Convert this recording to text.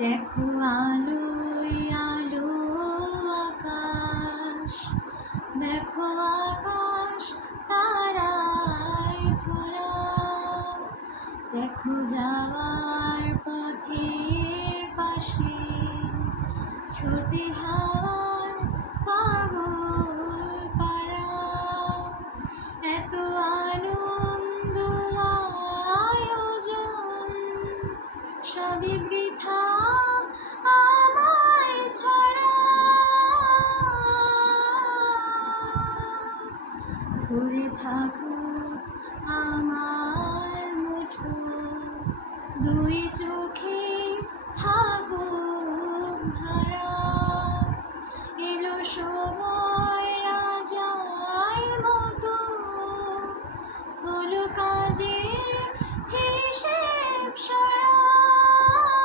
দেখো আলোয় আলো আকাশ, দেখো আকাশ তারায় ভরা, দেখো যাওয়ার পথের পাশে ছোটে হাওয়ার পাগল পারা। এত আনন্দ আয়োজন সবই বৃথা আমায় ছড়া। ধরে থাক